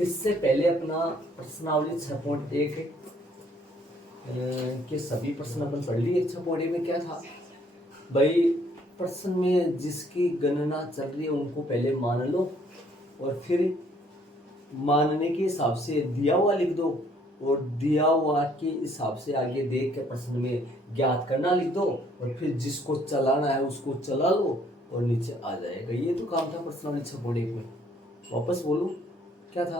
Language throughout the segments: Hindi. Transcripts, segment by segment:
इससे पहले अपना प्रश्नावली 6.1 के सभी प्रश्न अपन पढ़ लिए। 6.1 में क्या था भाई, प्रश्न में जिसकी गणना चल रही है उनको पहले मान लो और फिर मानने के हिसाब से दिया हुआ लिख दो और दिया हुआ के हिसाब से आगे देख के प्रश्न में ज्ञात करना लिख दो और फिर जिसको चलाना है उसको चला लो और नीचे आ जाएगा। ये तो काम था प्रश्नावली 6.1 में। वापस बोलूं क्या था,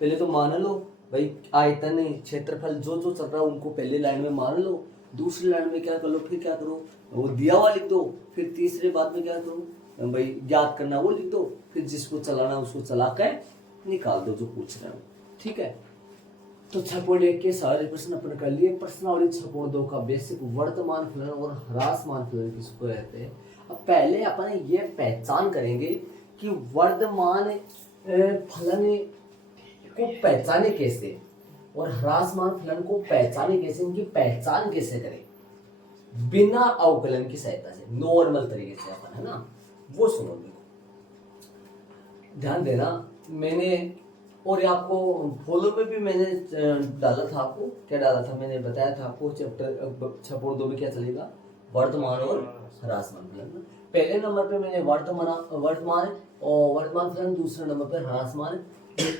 पहले तो मान लो भाई आयतन क्षेत्रफल जो जो चल रहा है उनको पहले लाइन में मान लो, दूसरी लाइन में क्या कर लो, फिर क्या करो वो दिया हुआ लिख दो, फिर तीसरे बाद में क्या करो भाई ज्ञात करना वो लिख दो, फिर जिसको चलाना उसको चला कर निकाल दो जो पूछ रहे हो। ठीक है, तो 6.1 के सारे प्रश्न अपन कर लिए। प्रश्नावली 6.2 का बेसिक वर्तमान फलन और ह्रासमान फलन किसको कहते हैं। अब पहले अपन ये पहचान करेंगे कि वर्तमान फलन को पहचाने कैसे और ह्रासमान फलन को पहचाने कैसे, इनकी पहचान कैसे करें बिना अवकलन की सहायता से, नॉर्मल तरीके से अपन, है ना, वो सुनो। देखो ध्यान देना, मैंने और ये आपको फॉलो में भी मैंने डाला था, आपको क्या डाला था मैंने बताया था आपको, चैप्टर 6.2 में क्या चलेगा, वर्तमान और ह्रासमान फलन। पहले नंबर पे मैंने वर्तमान फलन, दूसरे नंबर पे ह्रासमान,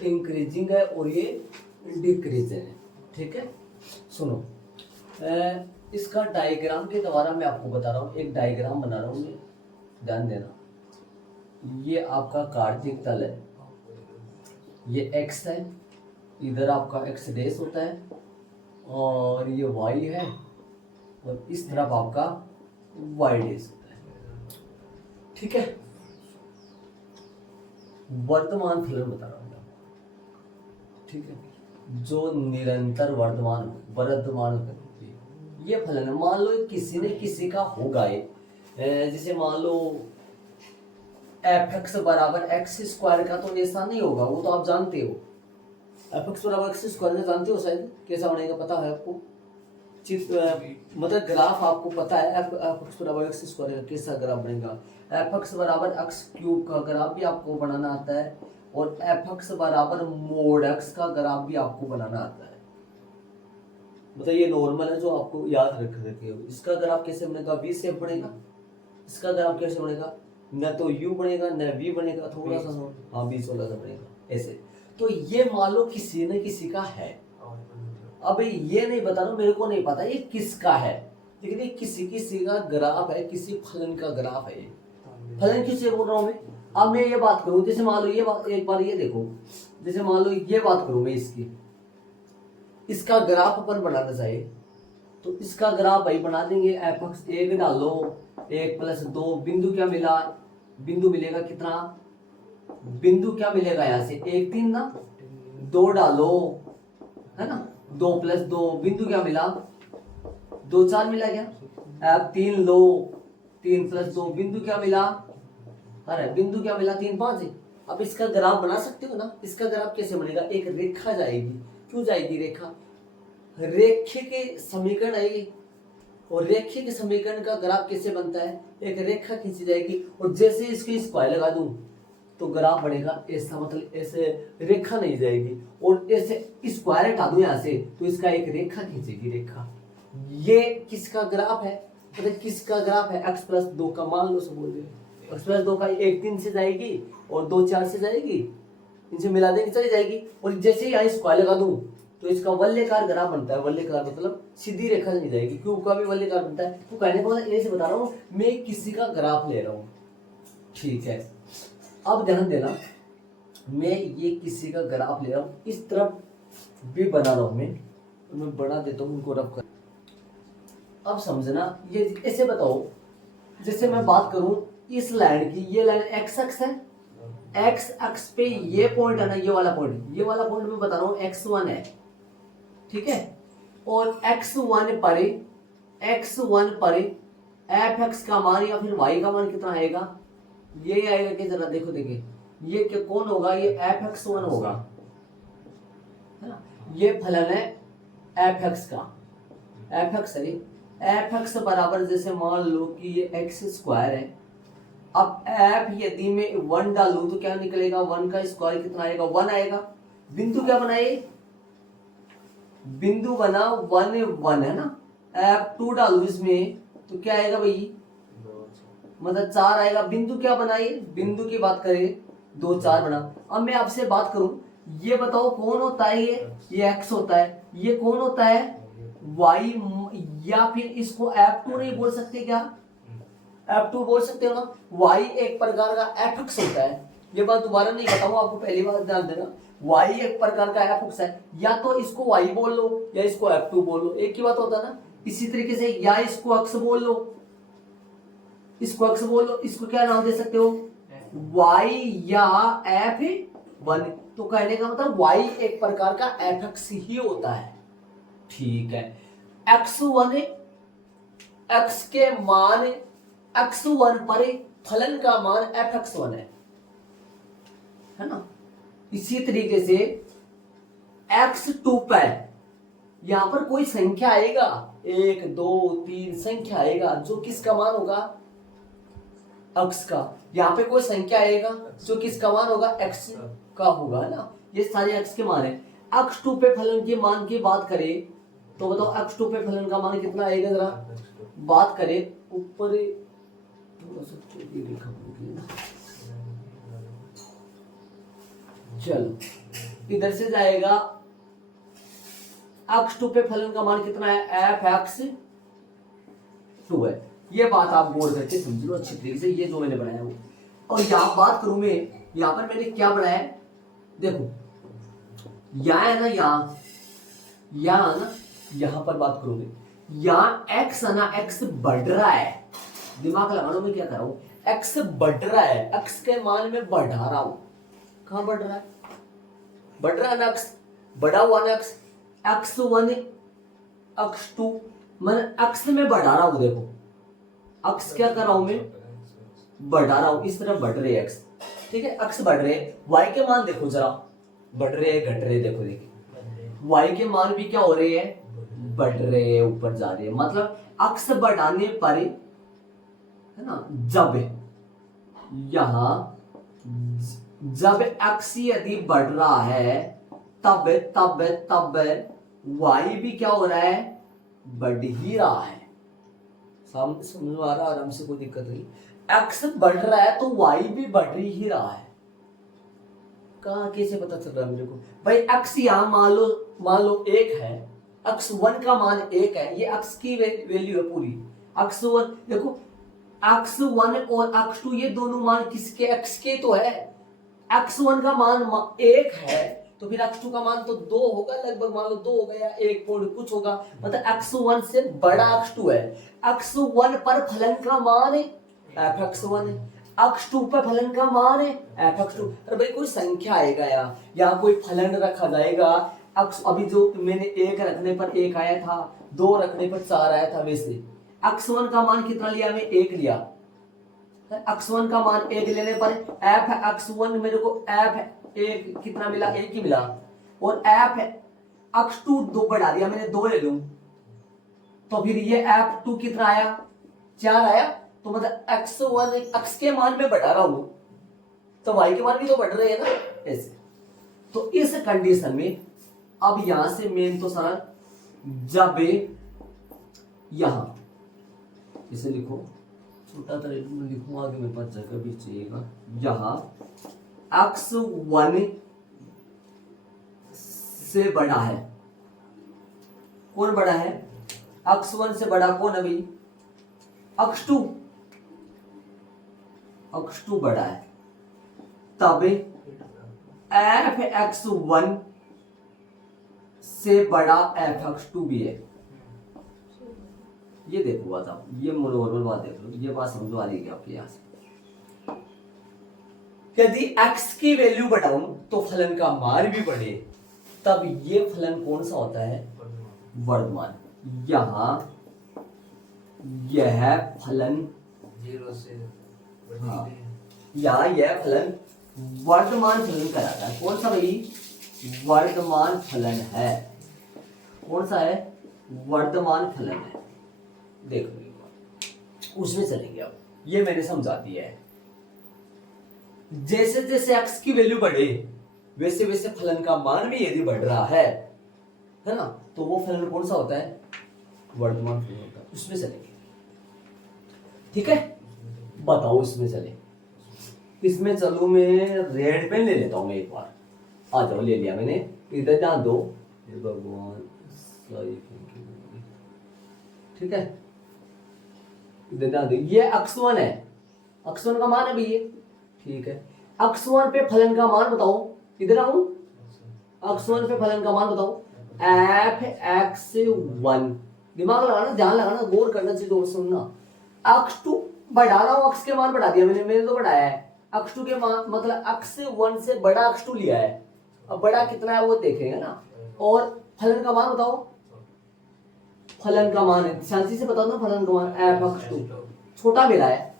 इंक्रीजिंग है और ये डिक्रीजिंग है। ठीक है, सुनो इसका डायग्राम के द्वारा मैं आपको बता रहा हूँ, एक डायग्राम बना रहा हूँ मैं, ध्यान देना। ये आपका कार्तिक तल है, ये x है, इधर आपका x डेश होता है और ये y है और इस तरफ आपका y डेश होता है। ठीक है, वर्तमान फलन बता रहा हूँ। ठीक है, जो निरंतर वर्तमान ये फलन है। मान लो किसी ने किसी का होगा ये, जैसे मान लो fx बराबर x स्क्वायर का तो ऐसा नहीं होगा, वो तो आप जानते हो। fx बराबर x स्क्वायर का जानते हो शायद, कैसा बनेगा पता है आपको, मतलब ग्राफ आपको पता है fx बराबर x स्क्वायर का कैसा ग्राफ बनेगा। fx बराबर x क्यूब का ग्राफ भी आपको बनाना आता है और fx बराबर मोड x का ग्राफ भी आपको बनाना आता है। मतलब ये नॉर्मल है जो आपको याद रख रखे हो। इसका ग्राफ कैसे बनेगा, v शेप बनेगा। इसका ग्राफ कैसे बनेगा, न तो u बनेगा न v बनेगा, थोड़ा सा हाँ बीच वाला सा बनेगा ऐसे। तो ये मान लो किसी न किसी का है। अब ये नहीं बता रहा, मेरे को नहीं पता ये किसका है, लेकिन ये किसी का ग्राफ है, किसी फलन का ग्राफ है। ये फलन किससे बोल रहा हूँ मैं। अब मैं ये बात करूँ, जैसे मान लो ये बात, एक बार ये देखो, जैसे मान लो ये बात करूँ मैं इसकी, इसका ग्राफ अपन बनाना चाहिए तो इसका ग्राफ भाई बना देंगे। fx 1 डालो, 1 + 2 बिंदु क्या मिला, बिंदु मिलेगा कितना, बिंदु क्या मिलेगा यहाँ से 1 3 ना, 2 डालो, है ना, 2 + 2 बिंदु क्या मिला 2 4 मिला क्या, अब 3 लो, 3 + 2 बिंदु क्या मिला, अरे बिंदु क्या मिला 3 5 है। अब इसका ग्राफ बना सकते हो ना। इसका ग्राफ कैसे बनेगा, एक रेखा जाएगी, क्यों जाएगी रेखा, रेखीय के समीकरण आएगी और रेखीय के समीकरण का ग्राफ कैसे बनता है, एक रेखा खींची जाएगी और जैसे इसकी स्क्वायर लगा दूं तो ग्राफ बनेगा ऐसा, मतलब ऐसे रेखा नहीं जाएगी और ऐसे स्क्वायर हटा दूं यहाँ से तो इसका एक रेखा खींचेगी रेखा। ये किसका ग्राफ है, मतलब किसका ग्राफ है, x + 2 का। मान लो सब बोल रहे x + 2 का 1 3 से जाएगी और 2 4 से जाएगी, इनसे मिला देंगे चली जाएगी और जैसे ही यहाँ स्क्वायर लगा दूं तो इसका वलयाकार ग्राफ बनता है। वलयाकार मतलब सीधी रेखा नहीं जाएगी, क्यूब का भी वलयाकार बनता है। तो कहने को ऐसे बता रहा हूँ मैं किसी का ग्राफ ले रहा हूँ। ठीक है, अब ध्यान देना, मैं ये किसी का ग्राफ ले रहा हूँ, इस तरफ भी बना रहा हूँ मैं बना देता हूँ उनको रफ कर। अब समझना, ये ऐसे बताओ, जैसे मैं बात करूं इस लाइन की, ये लाइन x अक्ष है, x अक्ष पे ये पॉइंट है ना, ये वाला पॉइंट मैं बता रहा हूँ x1 है। ठीक है, और x1 पर fx का मान या फिर y का मान कितना आएगा, ये आएगा कि जरा देखो देखिए, ये क्या कौन होगा, ये fx1 होगा, है ना। ये फलन है fx का, fx बराबर जैसे मान लो कि ये x² है। अब f यदि मैं 1 डालूं तो क्या निकलेगा, 1 का स्क्वायर कितना आएगा, 1 आएगा। बिंदु क्या बनाए, बिंदु बना 1 1 है ना, F2 डालू इसमें तो क्या आएगा भाई, मतलब 4 आएगा। बिंदु क्या बनाए, बिंदु की बात करें 2 4 बना। अब मैं आपसे बात करूं, ये बताओ कौन होता है, ये x होता है, ये कौन होता है y, या फिर इसको F2 नहीं बोल सकते क्या, F2 बोल सकते हो ना। y एक प्रकार का fx होता है, ये बात दोबारा नहीं बताऊं आपको, पहली बार ध्यान देना। y एक प्रकार का fx है, या तो इसको y बोल लो या इसको F2 बोल लो, एक ही बात होता है ना। इसी तरीके से या इसको x बोल लो, इसको x बोल लो, इसको क्या नाम दे सकते हो, y या f1। तो कहने का मतलब y एक प्रकार का fx ही होता है, ठीक है। x1 x के मान x1 पर फलन का मान fx1 है ना। इसी तरीके से x2 पर यहां पर कोई संख्या आएगा, 1 2 3 संख्या आएगा, जो किसका मान होगा, x का। यहाँ पे कोई संख्या आएगा जो किसका मान होगा, x का होगा ना। ये सारे x के मान है। x2 पे फलन के मान की बात करें तो बताओ x2 पे फलन का मान कितना आएगा, जरा बात करें ऊपर थोड़ा सा लिखा ना। चलो इधर से जाएगा, x2 पे फलन का मान कितना है, fx2 है। ये बात आप गौर करके समझ लो अच्छी तरीके से, ये जो मैंने बनाया वो। और यहां बात करूं मैं, यहां पर मैंने क्या बनाया, देखो यहां है ना, यहां ना, यहां पर बात करोगे, यहां x है ना, x बढ़ रहा है, दिमाग लगा लो मैं क्या कर रहा हूं, x बढ़ रहा है, x के मान में बढ़ा रहा हूं। कहां बढ़ रहा है, बढ़ रहा है ना, x बढ़ा हुआ ना, x1 x2, मैं x में बढ़ा रहा हूं, देखो x क्या कर रहा हूं मैं, बढ़ा रहा हूं, इस तरह बढ़ रहे x, ठीक है, x बढ़ रहे, y के मान देखो जरा, बढ़ रहे घट रहे, देखो देखिए y के मान भी क्या हो रहे हैं, बढ़ रहे हैं, ऊपर जा रहे हैं। मतलब x बढ़ाने पर है ना, जब यहां जब x यदि बढ़ रहा है तब तब तब y भी क्या हो रहा है, बढ़ ही रहा है। समझ आ रहा, आराम से, कोई दिक्कत नहीं। x बढ़ रहा है तो y भी बढ़ ही रहा है। कहां कैसे पता चल रहा है मेरे को भाई, x यहां मान लो 1 है, x1 का मान 1 है, ये x की वैल्यू है पूरी। x1 देखो, x1 और x2 ये दोनों मान किसके, x के तो है। x1 का मान 1 है तो फिर x2 का मान तो 2 होगा लगभग, मान लो 2 होगा या 1 पॉइंट कुछ होगा, मतलब x1 से बड़ा x2 है। x1 पर फलन का मान है fx1 है, x2 पर फलन का मान है fx2। अरे भाई कोई संख्या आएगा या कोई फलन रखा जाएगा, अभी जो मैंने 1 रखने पर 1 आया था, 2 रखने पर 4 आया था, वैसे x1 का मान कितना लिया, मैं 1 लिया, x1 का मान 1 लेने पर fx1 मेरे को f1 कितना मिला, 1 ही मिला, और fx2 2 बढ़ा दिया मैंने, 2 ले लूं तो फिर ये f2 कितना आया, 4 आया। तो मतलब x1 x के मान में बढ़ा रहा हूं तो y के मान भी तो बढ़ रहे हैं ना, ऐसे। तो इस कंडीशन में अब यहां से मेन तो सारा, जब यहां इसे लिखो, छोटा तरह लिखूं, आगे मेरे पास जगह भी चाहिएगा। यहां x1 से बड़ा है, कौन बड़ा है, x1 से बड़ा कौन है भाई, x2 बड़ा है, तब fx1 से बड़ा fx2 भी है। ये देखो बात, आप ये नॉर्मल बात देख लो, ये बात समझ आ रही है आपके यहां से। यदि x की वैल्यू बढ़ाऊं तो फलन का मान भी बढ़े, तब ये फलन कौन सा होता है, वर्धमान। यहां यह फलन 0 से, हाँ, यहां यह फलन वर्धमान फलन कहलाता है। कौन सा भाई, वर्धमान फलन है, कौन सा है, वर्धमान फलन है। देखो उसमें चलेंगे, अब ये मैंने समझा दिया है। जैसे जैसे x की वैल्यू बढ़े वैसे वैसे फलन का मान भी यदि बढ़ रहा है ना, तो वो फलन कौन सा होता है, वर्तमान फलन होता है। उसमें चलेंगे, ठीक है। बताओ इसमें चले, इसमें चलो मैं रेड पेन ले लेता हूं मैं एक बार। आ जाओ, ले लिया मैंने, इधर ध्यान दो, भगवान सही, ठीक है। इधर ध्यान दो, ये x1 है, x1 का मान है भाई ये, ठीक है। x1 पे फलन का मान बताओ, इधर आऊं, x1 पे फलन का मान बताओ, f(x1), दिमाग लगाना, ध्यान लगाना, गौर करना चीजों को सुनना। x2 बढ़ा रहा हूं, x के मान बढ़ा दिया मैंने तो बढ़ाया है। x2 के मान मतलब x1 से बड़ा x2 लिया है, अब बड़ा कितना है वो देखेंगे ना। और फलन का मान बताओ, फलन का मान शांति से बताओ ना, फलन का मान f(x2) छोटा मिला है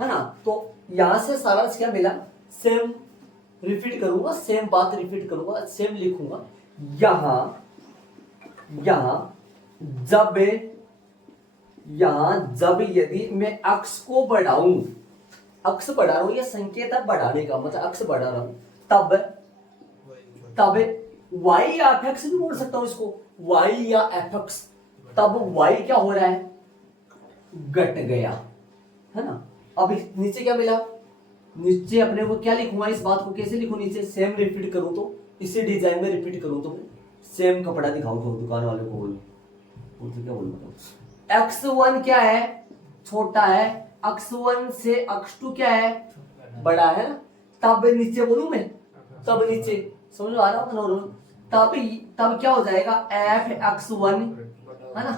ना। तो यहां से सारांश क्या मिला, सेम रिपीट करूंगा, सेम बात रिपीट करूंगा, सेम लिखूंगा। यहां जब यदि मैं x को बढ़ाऊं, x बढ़ा रहा हूं, ये संकेत है बढ़ाने का, मतलब x बढ़ा रहा हूं, तब y या fx भी बोल सकता हूं इसको, y या fx। तब y क्या हो रहा है, घट गया, है ना। अब नीचे क्या मिला, नीचे अपने को क्या लिखूंगा, इस बात को कैसे लिखूं, नीचे सेम रिपीट करूं तो, इसी डिजाइन में रिपीट करूं तो, सेम कपड़ा दिखाऊं तो दुकान वाले को बोलूं तो क्या बोलूं, x1 क्या है, छोटा है, x1 से x2 क्या है, बड़ा है ना। तब नीचे बोलूं मैं, तब नीचे समझ आ रहा होगा, तब क्या हो जाएगा, f(x1), है ना,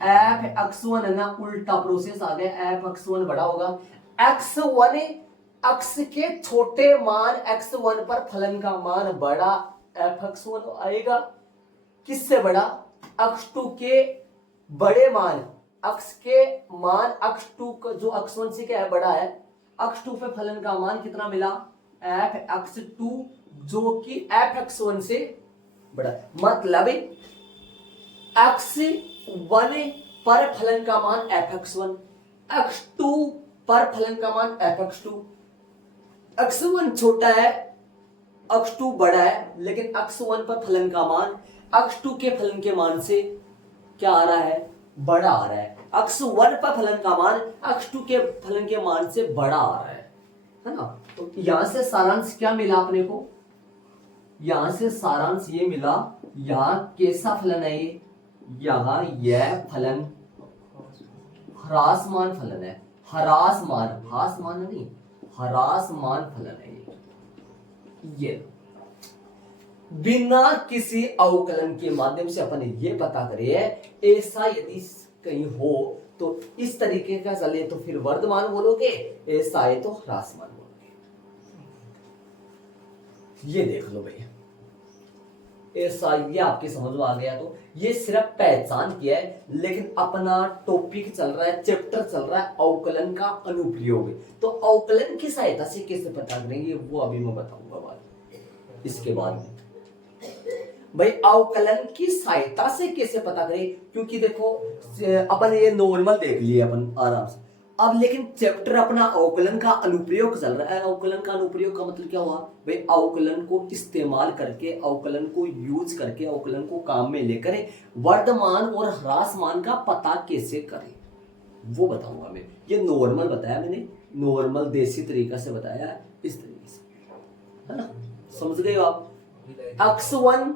f(x1) है ना, उल्टा प्रोसेस आ गया, f(x1) बड़ा होगा, x1 x के छोटे मान x1 पर फलन का मान बड़ा, f(x1) आएगा, किससे बड़ा, x2 के बड़े मान, x के मान x2 का जो x1 से क्या है, बड़ा है, x2 पे फलन का मान कितना मिला, f(x2), जो कि f(x1) से बड़ा है। मतलब x1 पर फलन का मान f(x1), x2 पर फलन का मान f(x2), x1 छोटा है, x2 बड़ा है, लेकिन x1 पर फलन का मान x2 के फलन के मान से क्या आ रहा है, बड़ा आ रहा है। x1 पर फलन का मान x2 के फलन के मान से बड़ा आ रहा है ना। तो यहां से सारांश क्या मिला अपने को, यहां से सारांश ये मिला, यहां कैसा फलन है ये, यहां यह फलन ह्रासमान फलन है, ह्रासमान नहीं, ह्रासमान फलन है ये। बिना किसी अवकलन के माध्यम से अपन ये पता करिए, ऐसा यदि कहीं हो तो इस तरीके का चले तो फिर वर्धमान बोलोगे, ऐसा है तो ह्रासमान बोलोगे। ये देख लो भैया, ऐसा ये आपके समझ में आ गया। तो ये सिर्फ पहचान किया है, लेकिन अपना टॉपिक चल रहा है, चैप्टर चल रहा है अवकलन का अनुप्रयोग। तो अवकलन की सहायता से कैसे पता करेंगे वो अभी मैं बताऊंगा बाद, इसके बाद भाई अवकलन की सहायता से कैसे पता करें, क्योंकि देखो अपन ये नॉर्मल देख लिए अपन आराम से, अब लेकिन चैप्टर अपना अवकलन का अनुप्रयोग चल रहा है। अवकलन का अनुप्रयोग का मतलब क्या हुआ भाई, अवकलन को इस्तेमाल करके, अवकलन को यूज करके, अवकलन को काम में लेकर वर्धमान और ह्रासमान का पता कैसे करें वो बताऊंगा मैं। ये नॉर्मल बताया मैंने, नॉर्मल देसी तरीका से बताया, इस तरीके से, है ना, समझ गए हो आप। x1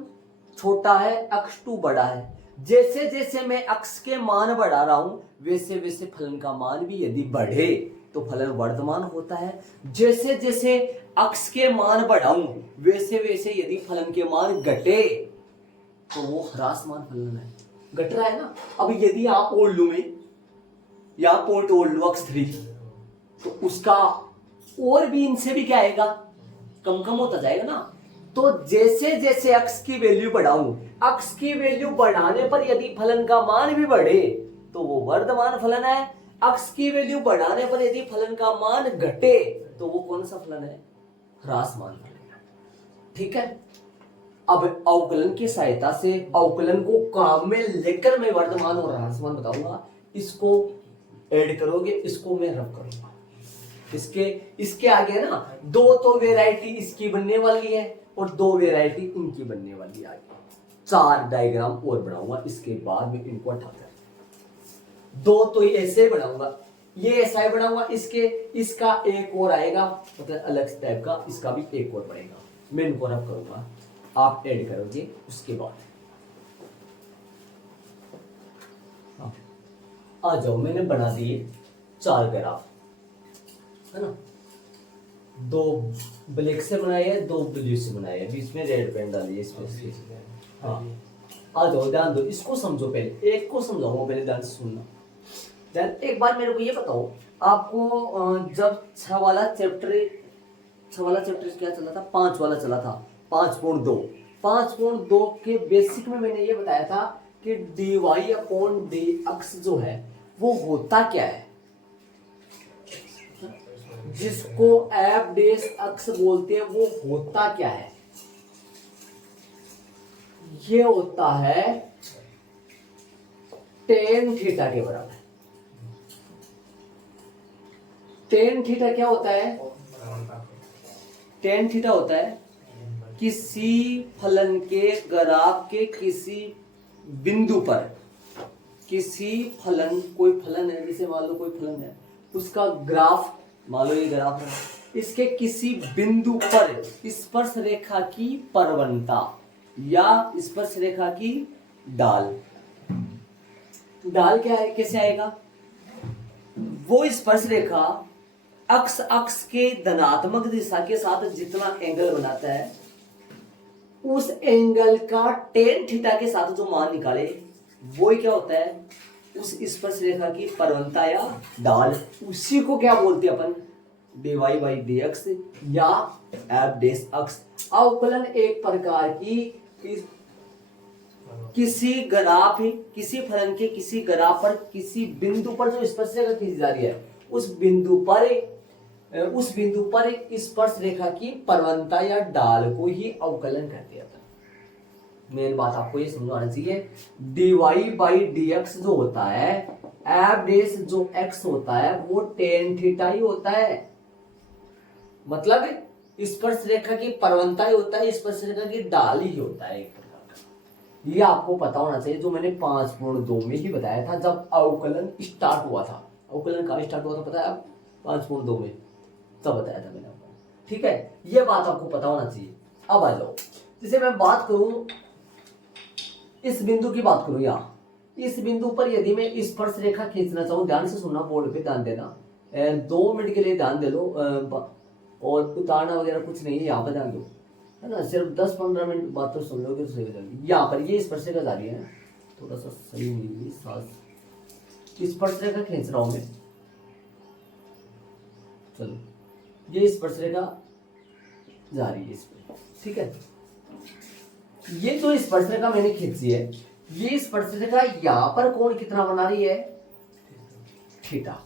छोटा है, x2 बड़ा है, जैसे जैसे मैं x के मान बढ़ा रहा हूं वैसे वैसे फलन का मान भी यदि बढ़े तो फलन वर्धमान होता है। जैसे जैसे x के मान बढ़ाऊं वैसे वैसे यदि फलन के मान घटे तो वो ह्रासमान फलन है, घट रहा है ना। अब यदि आप ओढ़ लू में या पॉइंट ओढ़ लू x3 तो उसका और भी इनसे भी क्या आएगा, कम कम होता जाएगा ना। तो जैसे जैसे x की वैल्यू बढ़ाऊं, x की वैल्यू बढ़ाने पर यदि फलन का मान भी बढ़े तो वो वर्धमान फलन है। x की वैल्यू बढ़ाने पर यदि फलन का मान घटे तो वो कौन सा फलन है, ह्रासमान फलन है। ठीक है, अब अवकलन की सहायता से अवकलन को काम में लेकर मैं वर्धमान और ह्रासमान बताऊंगा। इसको ऐड करोगे, इसको मैं रब करूंगा। इसके इसके आगे ना दो तो वेराइटी इसकी बनने वाली है और दो वेराइटी इनकी बनने वाली है। आगे 4 डायग्राम और बनाऊंगा इसके बाद में इनको हटाकर। दो तो ऐसे बनाऊंगा, ये ऐसा ही बनाऊंगा, इसके इसका एक और आएगा मतलब अलग टाइप का, इसका भी एक और बनेगा। मैं इनको रब करूंगा, आप ऐड करोगे उसके बाद। आ जाओ, मैंने बना दिए 4 ग्राफ, है ना। 2 ब्लैक से बनाए हैं, 2 ब्लू से बनाए हैं, बीच में रेड पेन डालिए इसमें से। हाँ, आ जाओ, ध्यान दो, इसको समझो। पहले एक को समझाऊंगा, पहले ध्यान से सुनना। ध्यान, एक बार मेरे को ये बताओ, आपको जब 6 वाला चैप्टर क्या चला था, 5 वाला चला था, 5.2 के बेसिक में मैंने ये बताया था कि dy/dx जो है वो होता क्या है, जिसको एफ डेस अक्स बोलते हैं, वो होता क्या है। ये होता है टेन थीटा के बराबर। टेन थीटा क्या होता है? टेन थीटा होता है किसी फलन के ग्राफ के किसी बिंदु पर, किसी फलन, कोई फलन है, जैसे मान लो कोई फलन है, उसका ग्राफ, मान लो ये ग्राफ है, इसके किसी बिंदु पर स्पर्श रेखा की परवलता या स्पर्श रेखा की ढाल। ढाल क्या है, कैसे आएगा? वो स्पर्श रेखा अक्ष के धनात्मक दिशा के साथ जितना एंगल बनाता है, उस एंगल का टेन थीटा के साथ जो मान निकाले, वो क्या होता है? उस स्पर्श रेखा की परवलता या ढाल। उसी को क्या बोलते हैं अपन? dy/dx या एफ डेस अक्स। अवकलन एक प्रकार की किसी ग्राफ, किसी फलन के किसी ग्राफ पर किसी बिंदु पर जो स्पर्श रेखा खींची जा रही है, उस बिंदु पर स्पर्श रेखा की परवलता या ढाल को ही अवकलन कहते हैं। मेन बात आपको ये समझाना चाहिए, dy/dx जो होता है, एफ डेस जो x होता है, वो टेन थीटा ही होता है। मतलब स्पर्श रेखा की परवलता ही होता है, स्पर्श रेखा की ढाल ही होता है एक प्रकार का। ये आपको पता होना चाहिए, जो मैंने 5.2 में ही बताया था, जब अवकलन स्टार्ट हुआ था। अवकलन कहाँ स्टार्ट हुआ था पता है आप? 5.2 में, तब बताया था मैंने आपको। ठीक है, ये बात आपको पता होना चाहिए। अब आ जाओ, जैसे मैं बात करूं, इस बिंदु की बात करूं, यहाँ इस बिंदु पर यदि मैं स्पर्श रेखा खींचना चाहूं, ध्यान से सुनना, बोर्ड पे ध्यान देना, 2 मिनट के लिए ध्यान दे लो, और उतारना वगैरह कुछ नहीं है, यहाँ पर ध्यान दो, है ना। सिर्फ 10-15 मिनट बात तो सुन लोगे तो सही हो जाएगी। यहाँ पर ये स्पर्श रेखा जा रही है, थोड़ा सा सही नहीं, स्पर्श रेखा खींच रहा हूं मैं। चलो, ये स्पर्श रेखा जा रही है इस पर, ठीक है। ये जो स्पर्श रेखा मैंने खींची है, ये स्पर्श रेखा यहां पर कोण कितना बना रही है? थीटा।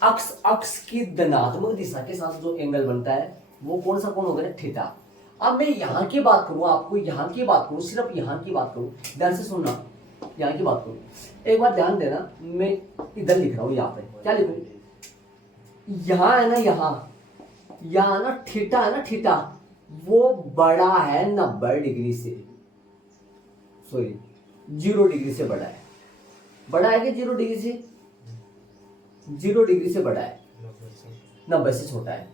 अक्ष की धनात्मक दिशा के साथ जो एंगल बनता है, वो कौन सा कोण होगा? थीटा। अब मैं यहां की बात करूं, आपको यहां की बात करूं, सिर्फ यहां की बात करूं, ध्यान से सुनना, यहां की बात करूं, एक बार ध्यान देना। मैं इधर लिख रहा हूं, यहां पे क्या लिखूं? यहां है ना, यहां ना थीटा है ना, थीटा वो बड़ा है 90 डिग्री से, सॉरी 0 डिग्री से बड़ा है। बड़ा है कि 0 डिग्री से? 0 डिग्री से बड़ा है, 90 से छोटा है।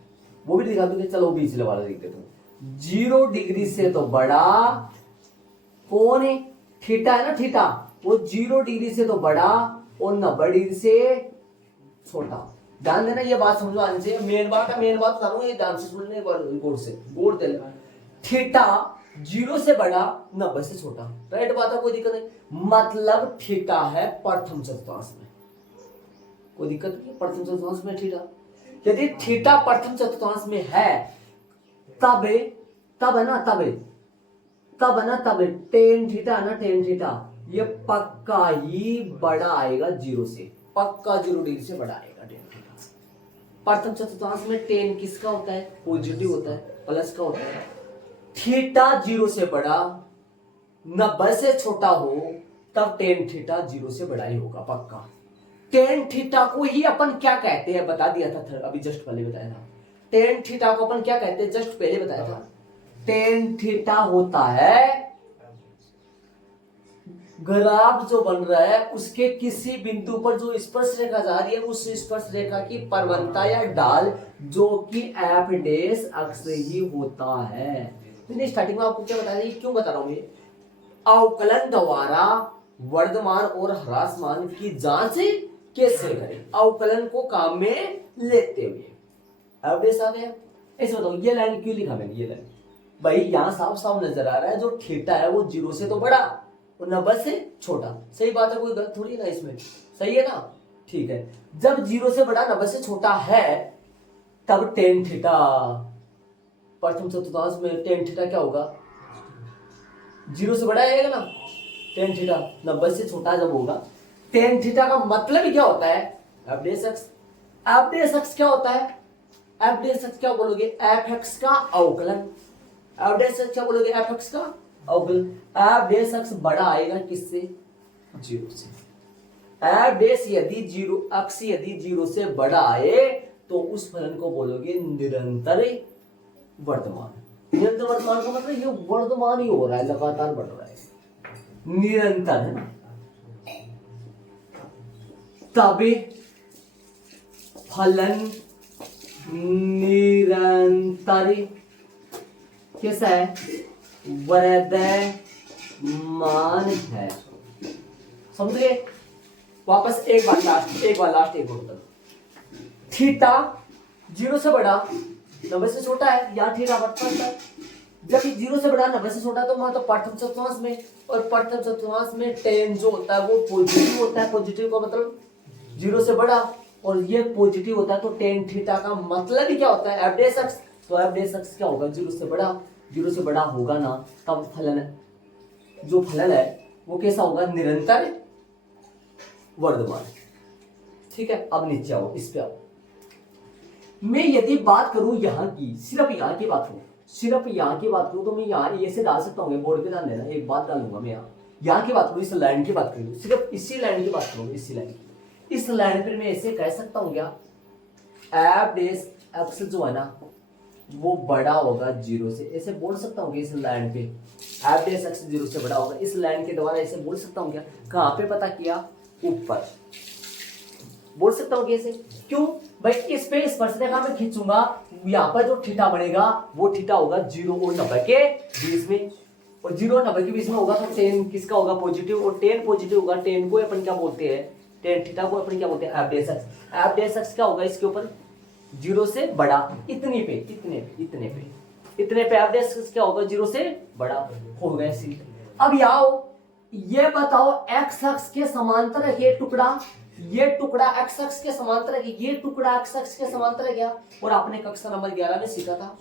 वो भी दिखा दूंगे, चलो बीच वाला लिख देता हूं। 0 डिग्री से तो बड़ा कौन है? थीटा है ना, थीटा वो 0 डिग्री से तो बड़ा और 90 डिग्री से छोटा। ध्यान देना, ये बात समझो आने से। मेन बात बता रहा हूं, ये ध्यान से सुनने, गौर दे लेना। थीटा 0 से बड़ा, 90 से छोटा, राइट बात है, कोई दिक्कत नहीं। मतलब थीटा है प्रथम चतुर्थांश में, कोई दिक्कत नहीं, प्रथम चतुर्थांश में थीटा। यदि थीटा प्रथम चतुर्थांश में है, तब है ना, टेन थीटा है ना, टेन थीटा ये पक्का ही बड़ा आएगा 0 से, पक्का 0 डिग्री से बड़ा आएगा टेन थीटा। प्रथम चतुर्थांश में टेन किसका होता है? पॉजिटिव होता है, प्लस का होता है। थीटा 0 से बड़ा, 90 से छोटा हो, तब टेन थीटा 0 से बड़ा ही होगा पक्का। टेन थीटा को ही अपन क्या कहते हैं बता दिया था, अभी जस्ट पहले बताया था। टेन थीटा को अपन क्या कहते हैं जस्ट पहले बताया था। टेन थीटा होता है ग्राफ जो बन रहा है उसके किसी बिंदु पर जो स्पर्श रेखा जा रही है उस स्पर्श रेखा की परवलता या ढाल जो कि एफ डैश अक्ष ही होता है। तो स्टार्टिंग में आपको क्या बता रही, क्यों बता रहा हूं ये, अवकलन द्वारा वर्धमान और ह्रासमान की जांच कैसे करें, अवकलन को काम में लेते हुए। अब आ गया, ऐसे बताओ ये लाइन क्यों लिखा मैंने, ये लाइन भाई यहां साफ साफ नजर आ रहा है जो थीटा है वो 0 से तो बड़ा और 90 से छोटा, सही बात है, कोई गलत थोड़ी ना इसमें, सही है ना, ठीक है। जब 0 से बड़ा 90 से छोटा है तब टेन थीटा प्रथम चतुर्थांश में टेन थीटा क्या होगा, 0 से बड़ा आएगा ना, टेन थीटा 90 से छोटा जब होगा। टेन थीटा का मतलब क्या होता है, F dash x. F dash x क्या होता है, एफ डैश एक्स क्या बोलोगे, एफ एक्स का अवकलन। एफ डैश एक्स क्या बोलोगे, एफ एक्स का अवकलन। एफ डैश एक्स बड़ा आएगा किससे, 0 से। एफ डैश यदि 0 एक्स यदि 0 से बड़ा आए तो उस फलन को बोलोगे निरंतर वर्तमान। निरंतर वर्तमान का मतलब ये वर्तमान ही हो रहा है, लगातार बढ़ रहा है, निरंतर है ना। तभी फलन निरंतर कैसा है, वर्धमान है। समझ गए, वापस एक बार लास्ट एक बार थीटा 0 से बड़ा 90 से छोटा है, यहाँ थीटा बढ़ता है। जब 0 से बड़ा 90 से छोटा तो मतलब प्रथम चतुर्थांश में, और प्रथम चतुर्थांश में टेन जो होता है वो पॉजिटिव होता है। पॉजिटिव का मतलब 0 से बड़ा और ये पॉजिटिव होता है, तो टेन थीटा का मतलब ही क्या होता है, एफ डैश एक्स। तो एफ डैश एक्स क्या होगा, 0 से बड़ा, 0 से बड़ा होगा ना, तब फलन जो फलन है वो कैसा होगा, निरंतर वर्धमान। ठीक है, अब नीचे आओ, इस पे आओ। मैं यदि बात करूं यहाँ की, सिर्फ यहाँ की बात करूं, सिर्फ यहाँ की बात करूं तो मैं यहाँ ऐसे डाल सकता हूँ, बोर्ड पे ध्यान देना, एक बात डालूंगा मैं यहाँ की बात करूं, इस लाइन की बात करूं, सिर्फ इसी लाइन की बात करूँ, इसी लाइन की, इस लाइन पर मैं ऐसे कह सकता हूँ क्या, एफ डैश एक्स जो है ना वो बड़ा होगा 0 से, ऐसे बोल सकता हूँ इस लाइन पे एफ डैश एक्स 0 से बड़ा होगा, इस लाइन के द्वारा ऐसे बोल सकता हूँ क्या, कहाँ पे पता किया, ऊपर बोल सकता हूँ कैसे, क्यों भाई, इस पे स्पर्श रेखा में खींचूंगा, यहाँ पर जो थीटा बनेगा वो थीटा होगा 0 और 90 के बीच में, और 0 और 90 के बीच में होगा तो टेन किसका होगा, पॉजिटिव, और टेन पॉजिटिव होगा, टेन को अपन क्या बोलते हैं, टेन थीटा को अपन क्या बोलते हैं, F dash x. F dash x क्या होगा इसके ऊपर, 0 से बड़ा, इतने पे एफ डैश एक्स क्या होगा, 0 से बड़ा होगा ऐसे। अब आओ ये बताओ, एक्स अक्ष के समांतर है ये टुकड़ा, ये टुकड़ा एक्स अक्ष के समांतर है, ये टुकड़ा एक्स अक्ष के समांतर है क्या, और आपने कक्षा नंबर 11 में सीखा था,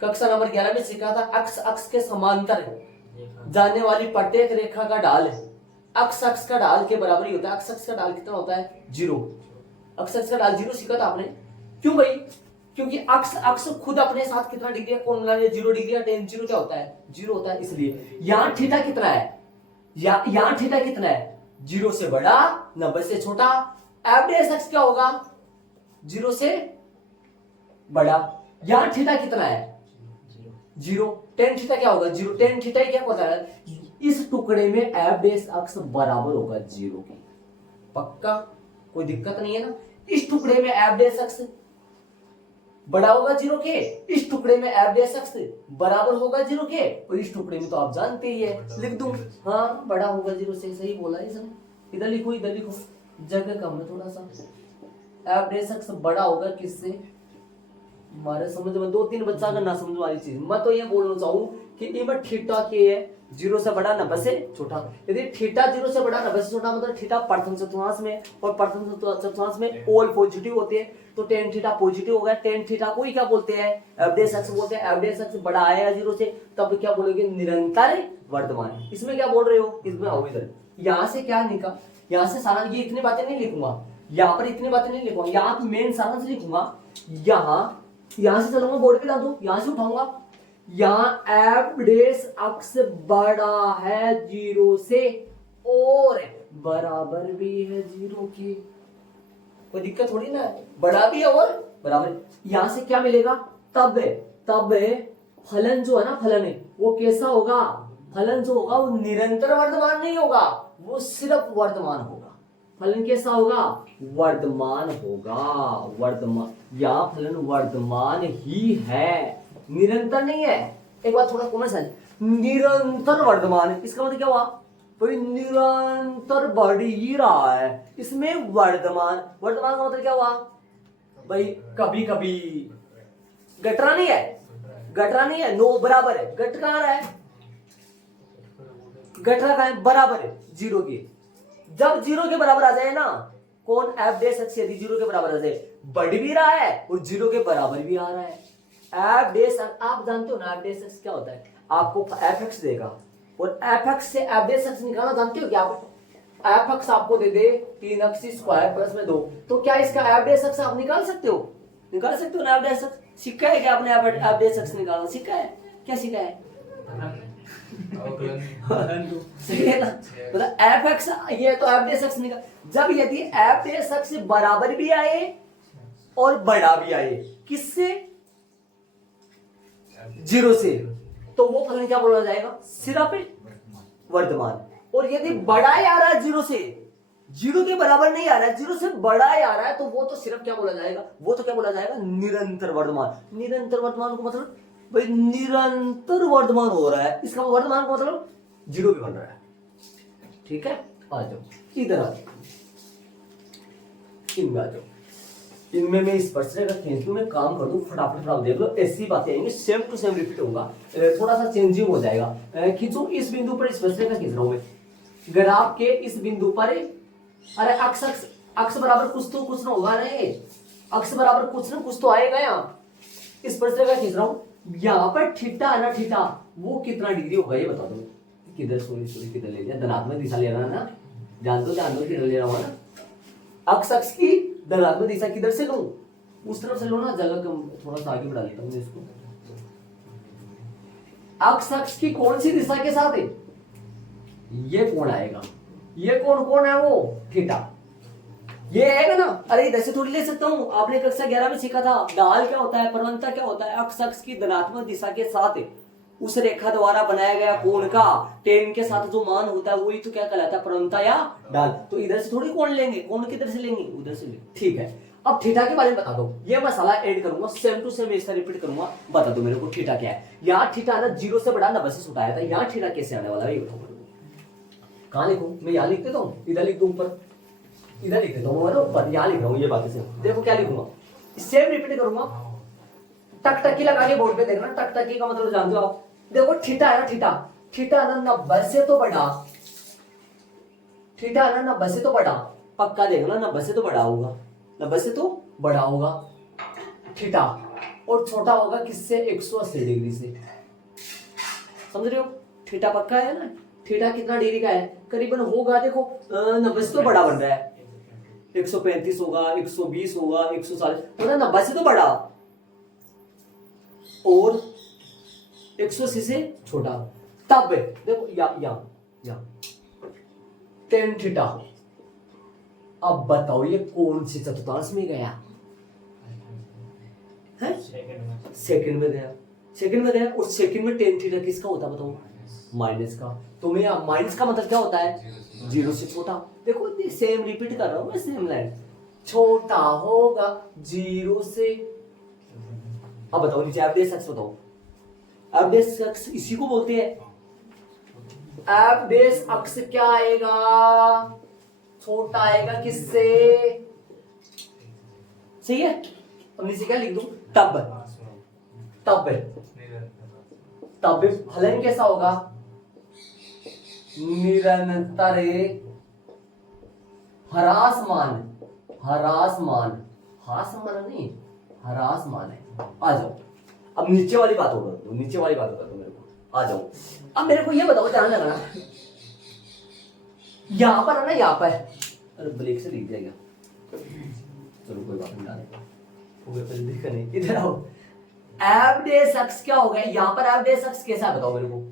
कक्षा नंबर 11 में सीखा था, एक्स अक्ष के समांतर जाने वाली प्रत्येक रेखा का ढाल है एक्स अक्ष का ढाल के बराबर ही होता है। एक्स अक्ष का ढाल कितना होता है, 0। एक्स अक्ष का ढाल 0 सीखा था आपने, क्यों भाई, क्योंकि अक्ष अक्ष खुद अपने साथ कितना डिग्री है, कौन 0 डिग्री है, टेन 0 क्या होता है, 0 होता है, इसलिए यहाँ थीटा कितना है, यहाँ थीटा कितना है, 0 से बड़ा 90 से छोटा। एफ डैश एक्स क्या होगा, 0 से बड़ा, यहाँ थीटा कितना है, 0, टेन थीटा क्या होगा, 0, टेन थीटा क्या होता है, इस टुकड़े में एफ डैश एक्स बराबर होगा 0 के, पक्का कोई दिक्कत नहीं है ना। इस टुकड़े में एफ डैश एक्स बड़ा होगा 0 के, इस टुकड़े में एफ डैश एक्स बराबर होगा 0 के, और इस टुकड़े में तो आप जानते ही है, लिख दूं, हाँ बड़ा होगा 0 से, सही बोला इसने, इधर लिखो जगह कम है थोड़ा सा। एफ डैश एक्स बड़ा होगा किससे, हमारे समझ में 2-3 बच्चा अगर ना समझ वाली चीज, मैं तो ये बोलना चाहूँ कि इमर थीटा के है 0 से बड़ा 90 से छोटा, यदि थीटा 0 से बड़ा 90 से छोटा मतलब थीटा प्रथम चतुर्थांश में, और प्रथम चतुर्थांश में ऑल पॉजिटिव होते हैं, तो टेन थीटा पॉजिटिव होगा, टेन थीटा को ही क्या बोलते हैं, एफ डैश एक्स बोलते हैं। एफ डैश एक्स बड़ा आएगा 0 से तब क्या बोलोगे, निरंतर वर्धमान। इसमें क्या बोल रहे हो, इसमें आओ इधर, यहाँ से क्या निकला, यहाँ से सारा, ये इतनी बातें नहीं लिखूंगा, यहाँ पर इतनी बातें नहीं लिखूंगा, यहाँ पे मेन सारांश लिखूंगा, यहाँ से चलूंगा बोर्ड पे डाल दो, यहाँ से उठाऊंगा, यहाँ एफ डैश एक्स बड़ा है 0 से, और बराबर भी है 0 के, कोई दिक्कत थोड़ी ना है, बड़ा भी है और बराबर। यहां से क्या मिलेगा, तब फलन जो है ना, फलन है वो कैसा होगा, फलन जो होगा वो निरंतर वर्धमान नहीं होगा, वो सिर्फ वर्धमान होगा। फलन कैसा होगा, वर्धमान होगा, वर्धमान, या फलन वर्धमान ही है, निरंतर नहीं है। एक बात थोड़ा कॉमन सेंस, निरंतर वर्धमान है, इसका मतलब क्या हुआ भाई, निरंतर बढ़ ही रहा है, इसमें वर्धमान, वर्धमान का मतलब क्या हुआ भाई, कभी कभी घट रहा नहीं है, नो बराबर है, घट कहां रहा है, घट रहा है, बराबर है 0 के। जब 0 के बराबर आ जाए ना, कौन एफ डेस एक्स यदि 0 के बराबर आ जाए, बढ़ भी रहा है और 0 के बराबर भी आ रहा है। एफ डेस, आप जानते हो ना एफ डेस एक्स क्या होता है, आपको एफ एक्स देगा और एफ एक्स से एफ डेस एक्स निकालना जानते हो क्या आप, एफ एक्स आपको दे दे 3x स्क्वायर प्लस में 2, तो क्या इसका एफ डेस एक्स आप निकाल सकते हो ना, एफ डेस एक्स सीखा है क्या आपने, एफ डेस एक्स निकालना सीखा है, क्या सीखा है सही है ना, मतलब एफ एक्स, ये तो एफ डेस एक्स निकाल, जब यदि एफ डेस एक्स बराबर भी आए और बड़ा भी आए, किससे, 0 से, तो वो फलन क्या बोला जाएगा, सिर्फ वर्धमान। और यदि बड़ा आ रहा है 0 से, 0 के बराबर नहीं आ रहा है, 0 से बड़ा आ रहा है, तो वो तो सिर्फ क्या बोला जाएगा, वो तो क्या बोला जाएगा, निरंतर वर्धमान। निरंतर वर्धमान को मतलब भाई निरंतर वर्धमान हो रहा है, इसका वर्धमान का मतलब 0 भी बन रहा है, ठीक है। आ जाओ इधर, आ जाओ इनमें, आ जाओ इनमें मैं स्पर्शरेखा खींच दूं, मैं काम कर दूं, फटाफट देख लो, ऐसी बातें आएंगी, सेम टू सेम रिपीट होगा, थोड़ा सा चेंजिंग हो जाएगा। खींचो, इस बिंदु पर स्पर्शरेखा खींच रहा हूं मैं, ग्राफ के इस बिंदु पर, अरे अक्ष बराबर कुछ ना होगा रे, अक्ष बराबर कुछ तो आएगा, यहाँ स्पर्शरेखा खींच रहा हूं, यहाँ पर थीटा है ना, थीटा वो कितना डिग्री होगा ये बता दो, किधर सॉरी किधर ले लिया, धनात्मक दिशा ले रहा है ना, जान दो किधर ले रहा हूँ ना, अक्ष की धनात्मक दिशा किधर से लूं, उस तरफ से लो ना, जगह कम थोड़ा सा आगे बढ़ा देता हूं इसको। अक्ष की कौन सी दिशा के साथ है, ये कोण आएगा, ये कौन है वो, थीटा, ये आएगा ना। अरे इधर से थोड़ी ले सकता हूं, आपने कक्षा 11 में सीखा था, ढाल क्या होता है, प्रवणता क्या होता है, अक्ष की धनात्मक दिशा के साथ उस रेखा द्वारा बनाया गया कोण का टेन के साथ जो मान होता है वही तो क्या कहलाता है, प्रवणता या ढाल। तो इधर से थोड़ी कोण लेंगे, कोण किधर से लेंगे, उधर से लेंगे, ठीक है। अब थीटा के बारे में बता दो, ये मसाला ऐड करूंगा, सेम टू सेम ऐसा रिपीट करूंगा, बता दो मेरे को थीटा क्या है। यहाँ थीटा ना 0 से बड़ा 90 से छोटा आया था, यहाँ थीटा कैसे आने वाला है ये बताओ। कहाँ लिखूं मैं, यहाँ लिख देता हूँ, इधर लिख दूं ऊपर, इधर लिख देता हूँ ऊपर, यहाँ लिख रहा हूँ ये बातें से, देखो क्या लिखूंगा, सेम रिपीट करूंगा, टकटकी लगा के बोर्ड पे देखना, टकटकी का मतलब जानते हो आप, देखो थीटा है ना, थीटा ना 90 से तो बड़ा, थीटा है ना 90 से तो बड़ा, पक्का देखना 90 से तो बड़ा होगा, 90 से तो बड़ा होगा थीटा, और छोटा होगा किससे, 180 डिग्री से, समझ रहे हो, थीटा पक्का है ना, थीटा कितना डिग्री का है, करीबन होगा, देखो 90 से तो बड़ा बन रहा है, 135 होगा, 120 होगा, 140, मतलब 90 से तो बड़ा और 180 से छोटा, तब देखो या टेन थीटा। अब बताओ ये कौन सी चतुर्थांश में गया है, सेकंड में गया, और सेकंड में टेन थीटा किसका होता है बताओ, माइनस का। तो मैं माइनस का मतलब क्या होता है, 0 से छोटा, देखो सेम रिपीट कर रहा हूं मैं, सेम लाइन, छोटा होगा 0 से। अब बताओ नीचे एफ डेस एक्स बताओ, एफ डेस एक्स इसी को बोलते हैं, एफ डेस एक्स क्या आएगा, छोटा आएगा किससे, सही है। अब नीचे क्या लिख दूं, तब फलन कैसा होगा, निरंतर ह्रासमान है। आ जाओ अब नीचे वाली बात होगा, नीचे वाली बात होगा, मेरे को आ जाओ। अब मेरे को ये बताओ, ध्यान लगाना, यहां पर है ना, यहाँ पर, अरे ब्रेक से लिख जाएगा, चलो कोई बात नहीं, इधर आओ। एफ डेस एक्स क्या होगा, यहाँ पर एफ डेस एक्स कैसा है बताओ मेरे को,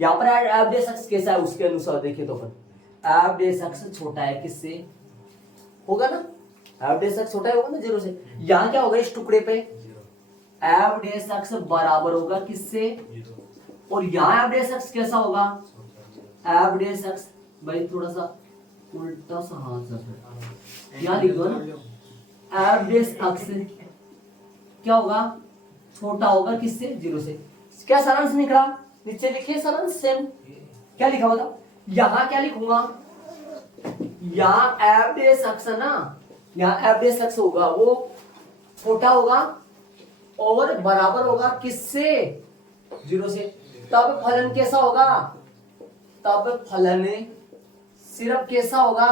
यहाँ पर एफ डेस एक्स कैसा है, उसके अनुसार देखिए तो फिर एफ डेस एक्स छोटा है किससे, होगा ना, एफ डेस एक्स छोटा होगा ना जीरो से। यहाँ क्या होगा इस टुकड़े पे, एफ डेस एक्स बराबर होगा किससे, और यहाँ एफ डेस एक्स कैसा होगा, एफ डेस एक्स, भाई थोड़ा सा उल्टा सा हाथ से यहाँ लिख दो ना, एफ डेस एक्स क्या होगा, छोटा होगा किससे, जीरो से। क्या सारांश निकला, नीचे लिखिए सारांश सेम, क्या लिखा होगा, यहां क्या लिखूंगा, यहां एफ डेस एक्स है ना, यहां एफ डेस एक्स होगा वो छोटा होगा और बराबर होगा किससे, जीरो से। तब फलन कैसा होगा, तब फलन सिर्फ कैसा होगा,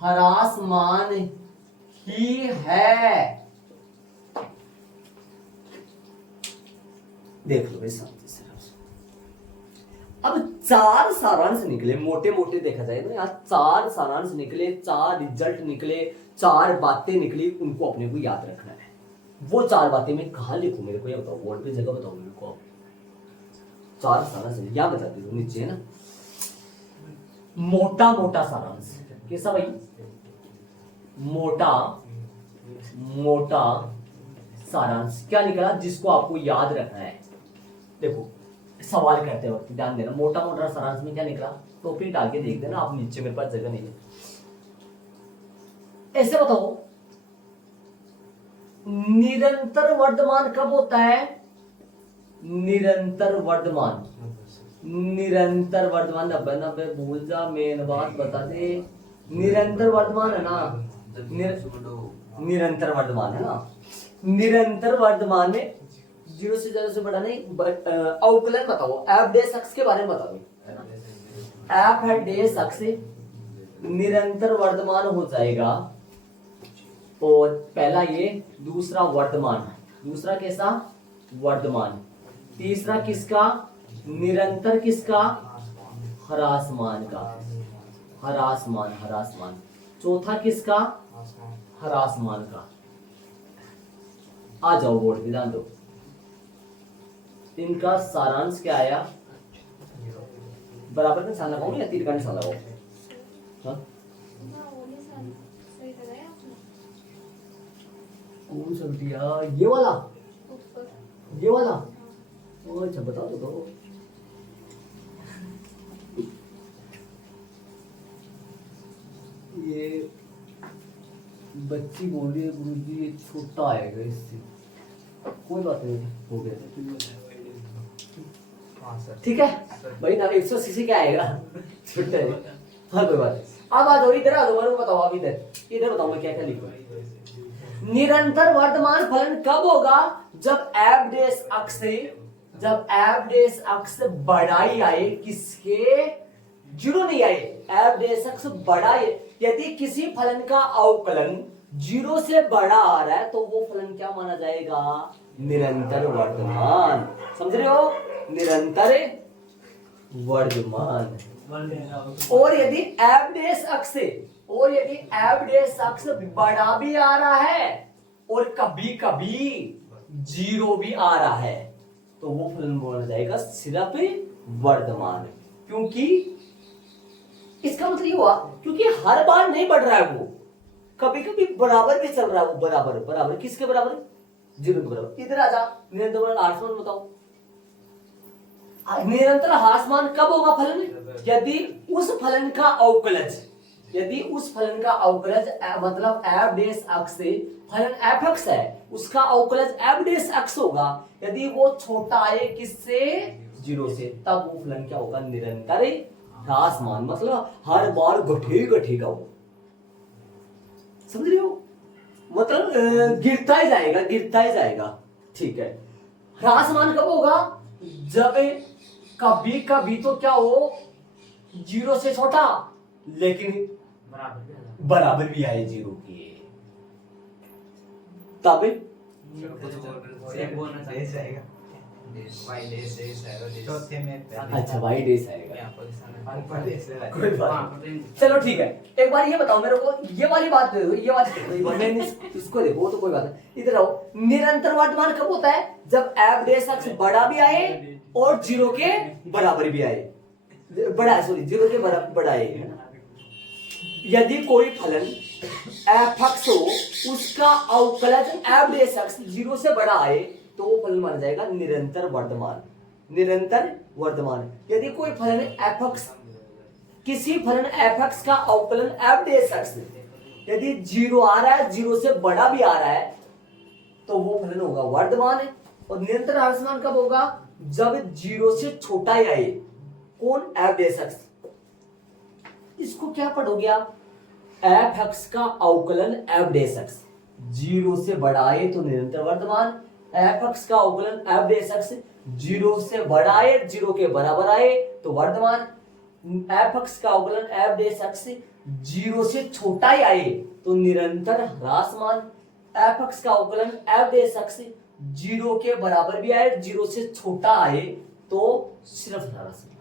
ह्रासमान ही है। देख लो शांति से। अब चार सारांश निकले, मोटे मोटे देखा जाए तो यहाँ चार सारांश निकले, चार रिजल्ट निकले, चार बातें निकली, उनको अपने को याद रखना है। वो चार बातें मैं कहाँ लिखूं, मेरे को ये बताओ, बोर्ड पे जगह बताओ मेरे को। चार सारांश यहाँ बताती हूँ, नीचे है ना, मोटा मोटा सारांश कैसा भाई, मोटा मोटा सारांश क्या निकला जिसको आपको याद रखना है। देखो सवाल करते वक्त ध्यान देना, मोटा मोटा सारांश में क्या निकला, टोपी डाल के देख देना आप, नीचे मेरे पास जगह नहीं है। ऐसे बताओ, निरंतर वर्धमान कब होता है, निरंतर वर्धमान, निरंतर वर्धमान, 90 भूल जा, मेन बात बता दे, निरंतर वर्धमान है ना, निरंतर वर्धमान है ना, निरंतर वर्धमान में जीरो से ज्यादा से बड़ा नहीं, अवकलन बताओ, एफ डेस एक्स के बारे में बता दो, एफ डेस एक्स निरंतर वर्धमान हो जाएगा, और पहला ये, दूसरा वर्धमान, दूसरा कैसा, वर्धमान, तीसरा किसका, निरंतर किसका, ह्रासमान का, ह्रासमान, ह्रासमान, चौथा किसका, ह्रासमान का। आ जाओ बोर्ड पे ध्यान दो, इनका सारांश क्या आया, बराबर का निशान लगाओ या तीर का निशान लगाओ, कौन सा बिटिया, ये वाला, ये वाला, अच्छा बता दो। ये बच्ची बोल रही है गुरुजी ये छोटा आएगा इससे, कोई बात नहीं, हो गया ठीक है भाई ना, 180 क्या आएगा, छोटा है, हाँ कोई बात नहीं। अब आ जाओ इधर, आ जाओ, बताओ आप इधर, इधर बताओ मैं क्या क्या लिखूं। निरंतर वर्धमान फलन कब होगा, जब एफ डेस अक्ष से, जब एफ डेस अक्ष बड़ा ही आए, किसके, जीरो नहीं आए, एफ डेस अक्ष बड़ा है। यदि किसी फलन का अवकलन जीरो से बड़ा आ रहा है तो वो फलन क्या माना जाएगा, निरंतर वर्धमान, समझ रहे हो, निरंतर वर्धमान। और यदि एफ डेस अक्ष से, और यदि एफ डेस अक्ष बड़ा भी आ रहा है और कभी कभी जीरो भी आ रहा है तो वो फलन बोला जाएगा सिर्फ वर्धमान। क्योंकि इसका मतलब ये हुआ क्योंकि हर बार नहीं बढ़ रहा है, वो कभी कभी बराबर भी चल रहा है, वो बराबर बराबर किसके बराबर, जीरो के बराबर। इधर आजा, निरंतर ह्रासमान बताओ, निरंतर ह्रासमान कब होगा फलन, यदि उस फलन का अवकलज, यदि उस फलन का अवकलज मतलब एफ डेस अक्ष से, फलन एफ एक्स है, उसका अवकलज एफ डेस अक्ष होगा, यदि वो छोटा है किससे, जीरो से, तब वो फलन क्या होगा, निरंतर ह्रासमान, मतलब हर बार घटेगा वो, समझ रहे हो, मतलब गिरता ही जाएगा, गिरता ही जाएगा, ठीक है। ह्रासमान कब होगा, जब कभी कभी तो क्या हो, जीरो से छोटा लेकिन बराबर भी आए जीरो के, तब अच्छा वाई डेस आएगा, कोई बात नहीं, चलो ठीक है। एक बार ये बताओ मेरे को, ये वाली बात, ये वाली इसको देखो, वो तो कोई बात नहीं, इधर आओ। निरंतर वर्तमान कब होता है, जब एफ डेस अक्ष बड़ा भी आए और जीरो के बराबर भी आए, बड़ा है, सॉरी, जीरो के बराबर बड़ा है ना। यदि कोई फलन एफ एक्स हो उसका अवकलज एफ डेस एक्स जीरो से बड़ा आए तो वो फलन माना जाएगा निरंतर वर्धमान। निरंतर वर्धमान। यदि कोई फलन एफ एक्स, किसी फलन एफ एक्स का अवकलन एफ डेस एक्स यदि जीरो आ रहा है, जीरो से बड़ा भी आ रहा है, तो वो फलन होगा वर्धमान है। और निरंतर ह्रासमान कब होगा? जब जीरो से छोटा ही आए। कौन? एफ डेस एक्स। इसको क्या पढ़ोगे आप? एफ एक्स का अवकलन एफ डेस एक्स जीरो से बड़ा आए तो निरंतर वर्धमान। एफ एक्स का अवकलन एफ डेस एक्स जीरो से बड़ा आए, जीरो के बराबर आए तो वर्धमान। एफ एक्स का अवकलन एफ डेस एक्स जीरो से छोटा ही आए तो निरंतर ह्रासमान। एफ एक्स का अवकलन एफ डेस एक्स जीरो के बराबर भी आए, जीरो से छोटा आए तो सिर्फ ह्रासमान।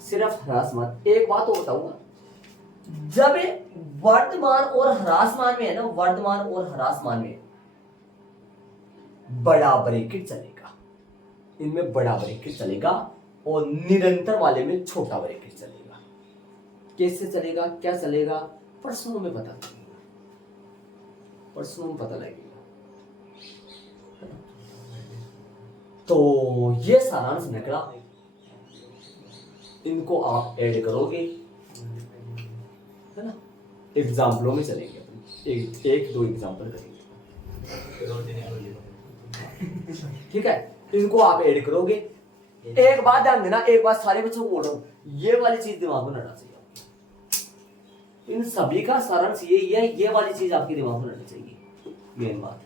सिर्फ ह्रासमान। एक बात तो बताऊंगा, जब वर्तमान और ह्रासमान में है ना, वर्तमान और ह्रासमान में बड़ा ब्रैकेट चलेगा, इनमें बड़ा ब्रैकेट चलेगा और निरंतर वाले में छोटा ब्रैकेट चलेगा। कैसे चलेगा, क्या चलेगा, प्रश्नों में पता लगेगा, प्रश्नों में पता लगेगा। तो ये सारांश निकला, इनको आप ऐड करोगे है ना। एग्जाम्पलों में चलेंगे अपन, एक दो एग्जाम्पल करेंगे, ठीक है। इनको आप ऐड करोगे। एक बात ध्यान देना, एक बात सारे बच्चों को बोल रहा हूं, ये वाली चीज दिमाग में रहना चाहिए। इन सभी का सारांश यही है, ये वाली चीज आपके दिमाग में रहनी चाहिए। मेन बात,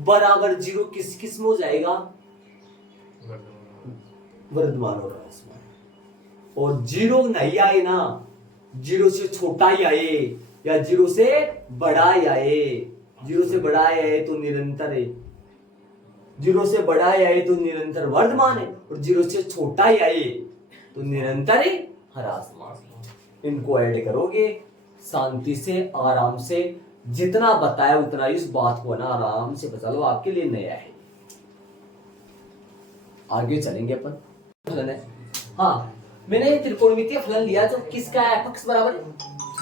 बराबर जीरो किस किस में हो जाएगा? वर्धमान और ह्रासमान। और जीरो नहीं आए ना, जीरो से छोटा ही आए या जीरो से बड़ा ही आए, जीरो से बड़ा आए तो निरंतर है, जीरो से बड़ा आए तो निरंतर वर्धमान है, और जीरो से छोटा ही आए तो निरंतर ह्रासमान। इनको ऐड करोगे शांति से, आराम से, जितना बताया उतना इस बात को ना आराम से बता लो, आपके लिए नया है। आगे चलेंगे अपन। फलन है, हाँ, मैंने त्रिकोणमितीय फलन लिया जो किसका है? एफ एक्स बराबर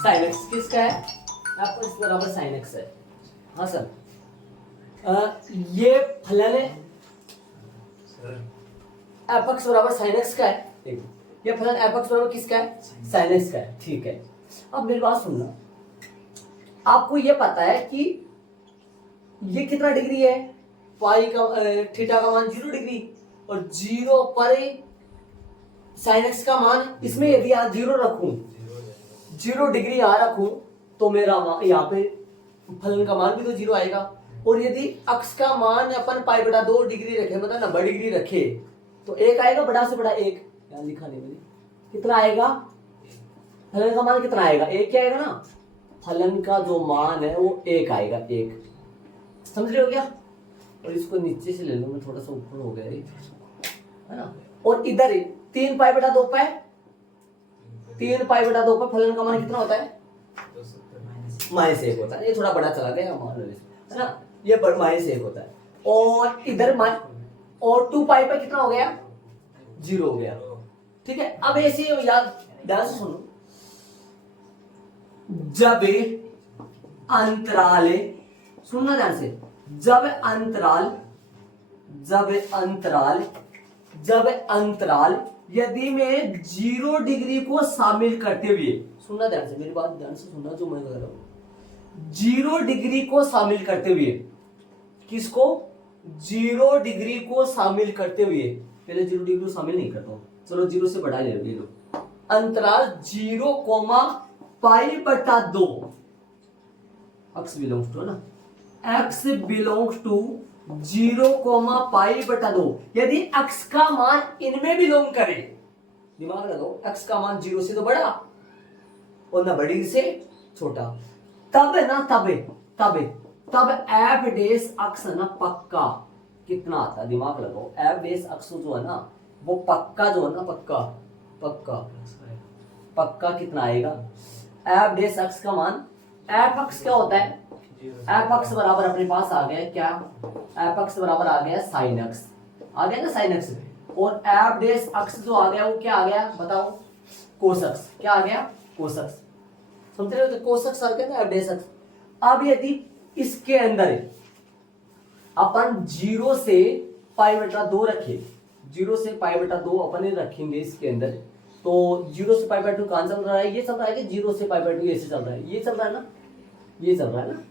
साइन एक्स। किसका है? एफ एक्स बराबर साइन एक्स है। हाँ सर, ये फलन है एफ एक्स बराबर साइन एक्स का है। ये फलन एफ एक्स बराबर किसका है? साइन एक्स का है, ठीक है। अब मेरी बात सुनना, आपको ये पता है कि ये कितना डिग्री है? पाई का थीटा का मान 0 डिग्री, और 0 पर साइन एक्स का मान, इसमें यदि यहाँ 0 रखूं, 0 डिग्री यहाँ रखूं तो मेरा यहाँ पे फलन का मान भी तो 0 आएगा। और यदि अक्ष का मान अपन पाई बटा 2 डिग्री रखे, मतलब 90 डिग्री रखे, तो 1 आएगा, बड़ा से बड़ा 1। यहाँ लिखा नहीं मैंने, कितना आएगा? फलन का मान कितना आएगा? 1 क्या आएगा ना, फलन का जो मान है वो 1 आएगा, 1। समझ रहे हो क्या? और इसको नीचे से ले लो, मैं थोड़ा सा ऊपर हो गया है ना। और इधर 3 पाई बटा 2 पाई, 3 पाई बटा 2 पाई, फलन का मान कितना होता है? -1 होता है। ये थोड़ा बड़ा चला गया है ना, ये -1 होता है। और इधर और 2 पाई पर कितना हो गया? 0 हो गया, ठीक है। अब ऐसे याद ध्यान से सुनो, जब अंतराल, सुनना ध्यान से, जब अंतराल यदि मैं 0 डिग्री को शामिल करते हुए, सुनना ध्यान से, मेरी बात ध्यान से सुनना जो मैं कह रहा हूं, 0 डिग्री को शामिल करते हुए, किसको? 0 डिग्री को शामिल करते हुए, पहले 0 डिग्री को शामिल नहीं करता हूं, चलो 0 से बढ़ा ले लो। अंतराल 0, पाई बटा 2, x बिलोंग्स टू ना, x बिलोंग्स टू 0, पाई बटा 2। यदि x का मान इनमें बिलोंग करे, दिमाग लगाओ, x का मान 0 से तो बड़ा और 90 से छोटा, तब ना तब एफ डेस अक्स ना पक्का कितना आता है? दिमाग लगाओ, एफ डेस अक्स जो है ना वो पक्का जो है ना, पक्का कितना आएगा? एफ डेस अक्स का मान, एफ अक्स क्या होता है? एफ अक्स बराबर अपने पास आ गया क्या? एफ अक्स बराबर आ गया साइन एक्स। आ गया ना साइन अक्ष पे, और एफ डैश अक्ष जो आ गया वो क्या आ गया बताओ, कोस अक्ष। क्या आ गया, कोस अक्ष। समझ रहे हो, तो कोस अक्ष आ गया ना एफ डैश अक्ष। अब यदि इसके अंदर अपन 0 से π/2 रखे, 0 से π/2 अपन रखेंगे इसके अंदर, तो 0 से π/2 कहां चल रहा है, ये चल रहा है कि 0 से π/2 ऐसे चल रहा है, ये चल रहा है ना, ये चल रहा है ना,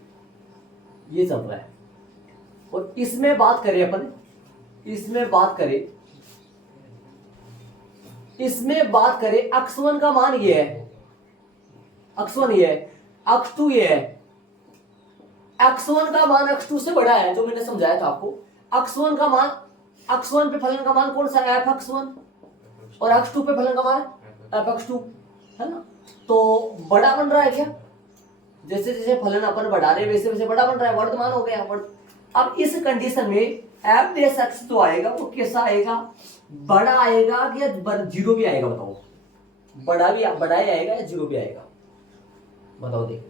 ये चल रहा है। और इसमें बात करें अपन, इसमें बात करें, इसमें बात करें, x1 का मान ये है, x1 ये है, x2 ये है। x1 का मान x2 से बड़ा है, जो मैंने समझाया था आपको। x1 का मान, x1 पे फलन का मान कौन सा है, fx1, और x2 पे फलन का मान fx2 है ना। तो बड़ा बन रहा है क्या, जैसे जैसे फलन अपन बढ़ा रहे वैसे वैसे बड़ा बन रहा है, वर्धमान हो गया। अब इस कंडीशन में एफ डैश एक्स तो आएगा वो कैसा आएगा, बड़ा आएगा कि जीरो भी आएगा बताओ, बड़ा ही आएगा या जीरो भी आएगा बताओ, देख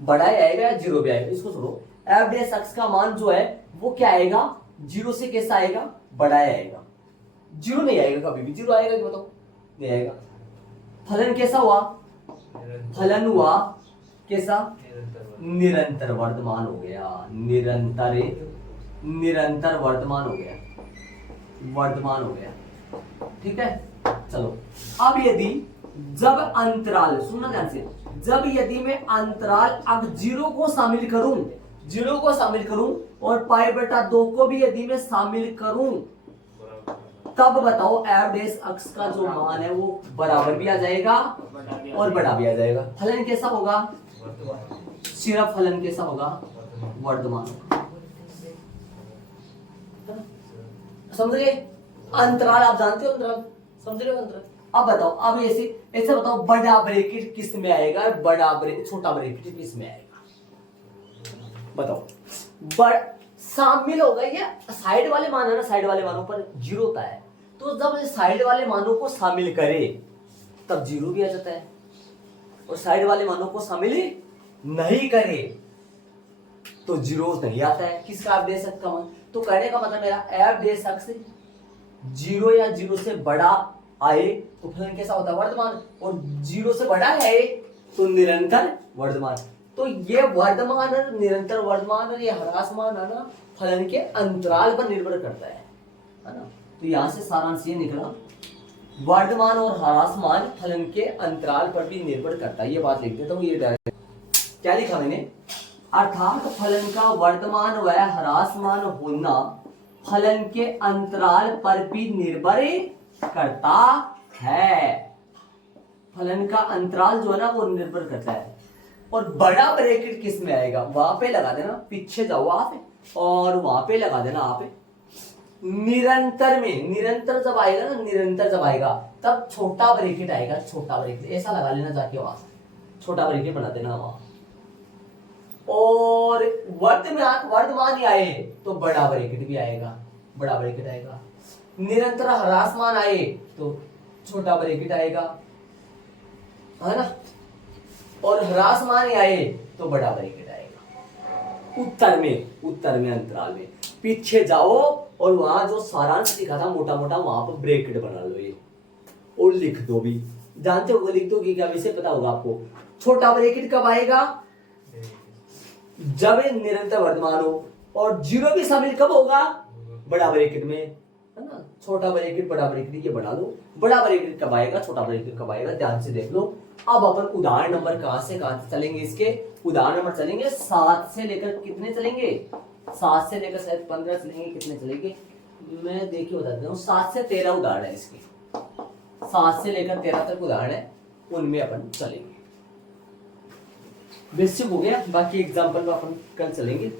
बड़ा ही आएगा या जीरो भी आएगा। इसको छोड़ो, एफ डैश एक्स का मान जो है वो क्या आएगा, जीरो से कैसा आएगा, बड़ा ही आएगा, जीरो नहीं आएगा कभी भी। जीरो आएगा कि बताओ, नहीं आएगा। फलन कैसा हुआ, फलन हुआ कैसा, निरंतर वर्धमान हो गया, निरंतर वर्धमान हो गया, वर्धमान हो गया। ठीक है, चलो अब यदि जब अंतराल, सुनना ध्यान से, जब यदि मैं अंतराल अब 0 को शामिल करूं, 0 को शामिल करूं और π/2 को भी यदि मैं शामिल करूं, तब बताओ एफ डैश अक्ष का जो मान है वो बराबर भी आ जाएगा और बड़ा भी आ जाएगा। फलन कैसा होगा, सिर्फ फलन कैसा होगा, वर्धमान। समझ गए, अंतराल आप जानते हो, अंतराल समझ रहे हो, अंतराल। अब बताओ, अब ऐसे ऐसे बताओ, बड़ा ब्रैकेट किस में आएगा, बड़ा ब्रैकेट, छोटा ब्रैकेट किस में आएगा बताओ। शामिल होगा, ये साइड वाले मान है ना, साइड वाले मानों पर 0 होता है, तो जब साइड वाले मानों को शामिल करे तब 0 भी आ जाता है, और साइड वाले मानों को शामिल नहीं करे तो 0 नहीं आता है। किसका एफ डैश एक्स का मान, तो कहने का मतलब मेरा एफ डैश एक्स 0 या 0 से बड़ा आए तो फलन कैसा होता है, वर्धमान, और 0 से बड़ा है तो निरंतर वर्धमान। तो ये वर्धमान और निरंतर वर्धमान और ये ह्रासमान है ना, फलन के अंतराल पर निर्भर करता है ना। तो यहां से सारांश ये निकला, वर्धमान और ह्रासमान फलन के अंतराल पर भी निर्भर करता है। ये बात लिख देता हूं, ये डायरेक्ट क्या लिखा मैंने, अर्थात फलन का वर्धमान व ह्रासमान होना फलन के अंतराल पर भी निर्भर करता है। फलन का अंतराल जो है ना वो निर्भर करता है। और बड़ा ब्रैकेट किस में आएगा, वहां पे लगा देना, पीछे जाओ आप और वहां पे लगा देना आप निरंतर में। निरंतर जब आएगा ना, निरंतर जब आएगा तब छोटा ब्रैकेट आएगा, छोटा ब्रैकेट ऐसा लगा लेना जाके, वहां छोटा ब्रैकेट बना देना वहां। और वर्धमान आए तो बड़ा ब्रैकेट भी आएगा, बड़ा ब्रैकेट आएगा। निरंतर ह्रासमान आए तो छोटा ब्रैकेट आएगा, है ना, और ह्रासमान आए तो बड़ा ब्रैकेट आएगा। उत्तर में अंतराल में पीछे जाओ और वहां जो सारांश लिखा था मोटा मोटा वहां पर ब्रैकेट बना लो ये, और लिख दो भी, जानते हो लिख दो कि क्या, वैसे पता होगा आपको। छोटा ब्रैकेट कब आएगा, जब निरंतर वर्धमान हो, और 0 भी शामिल कब होगा, बड़ा ब्रैकेट में, है ना। छोटा ब्रैकेट बड़ा ब्रैकेट ये बना लो, बड़ा ब्रैकेट कब आएगा, छोटा ब्रैकेट कब आएगा, ध्यान से देख लो। अब अपन उदाहरण नंबर कहां से चलेंगे, इसके उदाहरण नंबर चलेंगे 7 से लेकर कितने चलेंगे, 7 से लेकर शायद 15 चलेंगे, कितने चलेंगे मैं देखिए बता देता हूँ। 7 से 13 उदाहरण है इसके, 7 से लेकर 13 तक उदाहरण है, उनमें अपन चलेंगे। बेसिक हो गया, बाकी एग्जाम्पल में अपन कल चलेंगे।